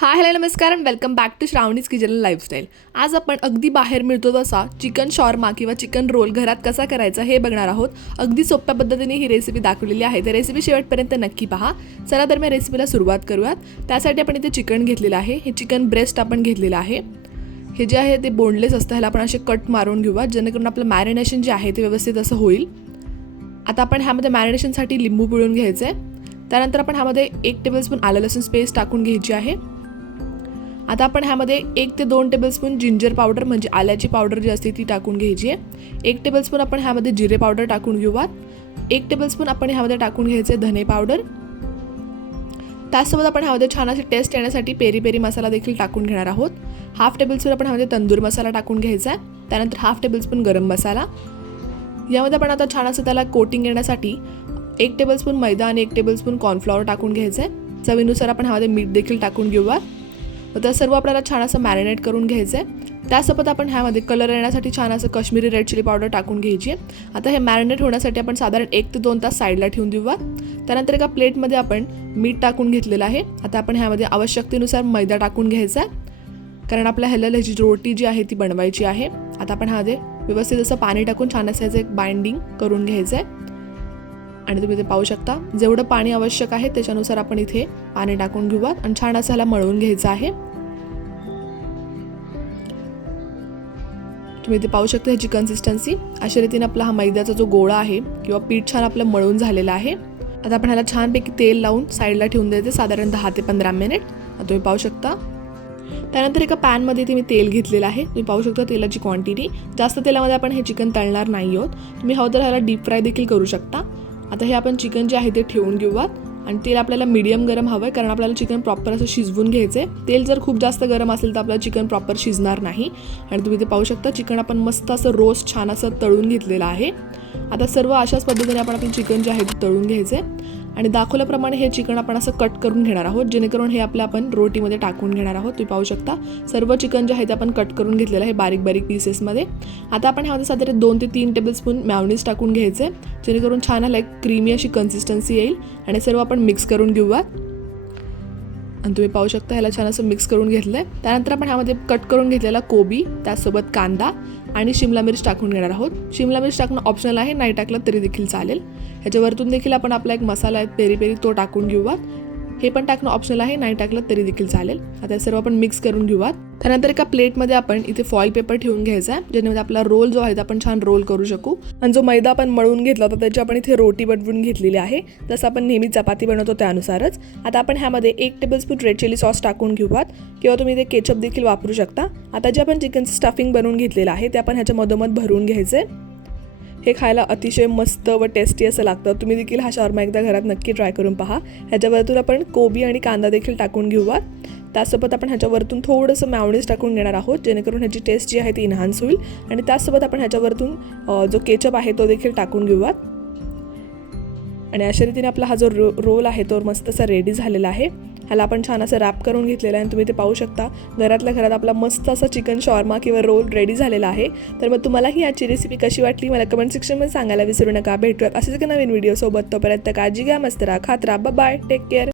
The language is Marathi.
हाय हॅलो नमस्कार and welcome back to Shravani's kitchen lifestyle. आज आपण अगदी बाहेर मिळतो तसा चिकन शॉर्मा किंवा चिकन रोल घरात कसा करायचा हे बघणार आहोत. अगदी सोप्या पद्धतीने ही रेसिपी दाखवलेली आहे. तर रेसिपी शेवटपर्यंत नक्की पहा. चला तर मी रेसिपीला सुरुवात करूयात. त्यासाठी आपण इथे चिकन घेतलेलं आहे. हे चिकन ब्रेस्ट आपण घेतलेलं आहे. हे जे आहे ते बोनलेस असतं. ह्याला आपण असे कट मारून घेऊयात जेणेकरून आपलं मॅरिनेशन जे आहे ते व्यवस्थित असं होईल. आता आपण ह्यामध्ये मॅरिनेशनसाठी लिंबू पिळून घ्यायचं आहे. त्यानंतर आपण ह्यामध्ये 1 टेबलस्पून आलं लसूण पेस्ट टाकून घ्यायची आहे. आता आपण ह्यामध्ये 1 ते 2 टेबलस्पून जिंजर पावडर म्हणजे आल्याची पावडर जी असते ती टाकून घ्यायची आहे. 1 टेबलस्पून आपण ह्यामध्ये जिरे पावडर टाकून घेऊयात. 1 टेबलस्पून आपण ह्यामध्ये टाकून घ्यायचे धने पावडर. त्यासोबत आपण ह्यामध्ये छान अशी टेस्ट येण्यासाठी पेरी पेरी मसाला देखील टाकून घेणार आहोत. 1/2 टेबलस्पून आपण ह्यामध्ये तंदूर मसाला टाकून घ्यायचा आहे. त्यानंतर 1/2 टेबलस्पून गरम मसाला. यामध्ये आपण आता छान असं त्याला कोटिंग येण्यासाठी 1 टेबलस्पून मैदा आणि 1 टेबलस्पून कॉर्नफ्लॉवर टाकून घ्यायचं आहे. चवीनुसार आपण ह्यामध्ये मीठ देखील टाकून घेऊयात. तर सर्व आपल्याला छान असं मॅरिनेट करून घ्यायचं आहे. त्यासोबत आपण ह्यामध्ये कलर येण्यासाठी छान असं काश्मीरी रेड चिली पावडर टाकून घ्यायची आहे. आता हे मॅरिनेट होण्यासाठी आपण साधारण 1 ते 2 तास साईडला ठेवून देऊयात. त्यानंतर एका प्लेटमध्ये आपण मीठ टाकून घेतलेलं आहे. आता आपण ह्यामध्ये आवश्यकतेनुसार मैदा टाकून घ्यायचा आहे कारण आपल्या ह्याची रोटी जी आहे ती बनवायची आहे. आता आपण ह्यामध्ये व्यवस्थित असं पाणी टाकून छान असं याचं एक बाइंडिंग करून घ्यायचं आहे. आणि तुम्ही इथे पाहू शकता जेवढं पाणी आवश्यक आहे त्याच्यानुसार आपण इथे पाणी टाकून घेऊयात आणि छान असं ह्याला मळून घ्यायचं आहे. तुम्ही इथे पाहू शकता ह्याची कन्सिस्टन्सी अशा रीतीने आपला हा मैद्याचा जो गोळा आहे किंवा पीठ छान आपलं मळून झालेला आहे. आता आपण ह्याला छानपैकी तेल लावून साईडला ठेवून द्यायचं साधारण 10 ते 15 मिनिट. तुम्ही पाहू शकता. त्यानंतर एका पॅनमध्ये इथे मी तेल घेतलेलं आहे. तुम्ही पाहू शकता तेलाची क्वांटिटी. जास्त तेलामध्ये आपण हे चिकन तळणार नाही आहोत. तुम्ही हवं तर ह्याला डीप फ्राय देखील करू शकता. आता हे आपण चिकन जे आहे ते ठेवून घेऊयात आणि तेल आपल्याला मीडियम गरम हवं आहे कारण आपल्याला चिकन प्रॉपर असं शिजवून घ्यायचं आहे. तेल जर खूप जास्त गरम असेल तर आपल्याला चिकन प्रॉपर शिजणार नाही. आणि तुम्ही ते पाहू शकता चिकन आपण मस्त असं रोस्ट छान असं तळून घेतलेलं आहे. आता सर्व अशाच पद्धतीने आपण आपलं चिकन जे आहे ते तळून घ्यायचं आहे आणि दाखवल्याप्रमाणे हे चिकन आपण असं कट करून घेणार आहोत जेणेकरून हे आपलं आपण रोटीमध्ये टाकून घेणार आहोत. तुम्ही पाहू शकता सर्व चिकन जे आहे ते आपण कट करून घेतलेलं आहे बारीक बारीक पीसेसमध्ये. आता आपण ह्यामध्ये साधारण 2 ते 3 टेबलस्पून मॅयोनीज टाकून घ्यायचं आहे जेणेकरून छान ह्याला एक क्रीमी अशी कन्सिस्टन्सी येईल. आणि सर्व आपण मिक्स करून घेऊयात. आणि तुम्ही पाहू शकता ह्याला छान असं मिक्स करून घेतलं आहे. त्यानंतर आपण ह्यामध्ये कट करून घेतलेला कोबी त्यासोबत कांदा आणि शिमला मिर्च टाकून घेणार आहोत. शिमला मिर्च टाकणं ऑप्शनल आहे, नाही टाकलं तरी देखील चालेल. ह्याच्यावरतून देखील आपण आपला एक मसाला आहे पेरी पेरी तो टाकून घेऊयात. हे पण टाकणं ऑप्शनल आहे, नाही टाकलं तरी देखील चालेल. आता सर्व आपण मिक्स करून घेऊयात. त्यानंतर एका प्लेटमध्ये आपण इथे फॉईल पेपर ठेवून घ्यायचा आहे ज्यामध्ये आपला रोल जो आहे तो आपण छान रोल करू शकू. आणि जो मैदा आपण मळून घेतला होता त्याची आपण इथे रोटी बनवून घेतलेली आहे जसं आपण नेहमी चपाती बनवतो त्यानुसारच. आता आपण ह्यामध्ये 1 टेबलस्पून रेड चिली सॉस टाकून घेऊयात किंवा तुम्ही इथे केचप देखील वापरू शकता. आता जे आपण चिकनचं स्टफिंग बनवून घेतलेलं आहे ते आपण ह्याच्या मधोमध भरून घ्यायचं आहे. हे खायला अतिशय मस्त व टेस्टी असं लागतं. तुम्ही देखील हा शॉर्मा एकदा घरात नक्की ट्राय करून पहा. ह्याच्यावरतून आपण कोबी आणि कांदा देखील टाकून घेऊयात. त्यासोबत आपण ह्याच्यावरतून थोडंसं मॅयोनीज टाकून घेणार आहोत जेणेकरून ह्याची टेस्ट जी आहे ती इन्हान्स होईल. आणि त्यासोबत आपण ह्याच्यावरतून जो केचप आहे तो देखील टाकून घेऊयात. आणि अशा रीतीने आपला हा जो रोल आहे तो मस्त असा रेडी झालेला आहे. ह्याला आपण छान असं रॅप करून घेतलेलं आहे आणि तुम्ही ते पाहू शकता घरातल्या घरात आपला मस्त असा चिकन शॉर्मा किंवा रोल रेडी झालेला आहे. तर मग तुम्हाला ही याची रेसिपी कशी वाटली मला कमेंट सेक्शनमध्ये सांगायला विसरू नका. भेटूयात असेच एका नवीन व्हिडिओसोबत. तोपर्यंत काळजी घ्या, मस्त राहा, खात राहा. Bye, take care.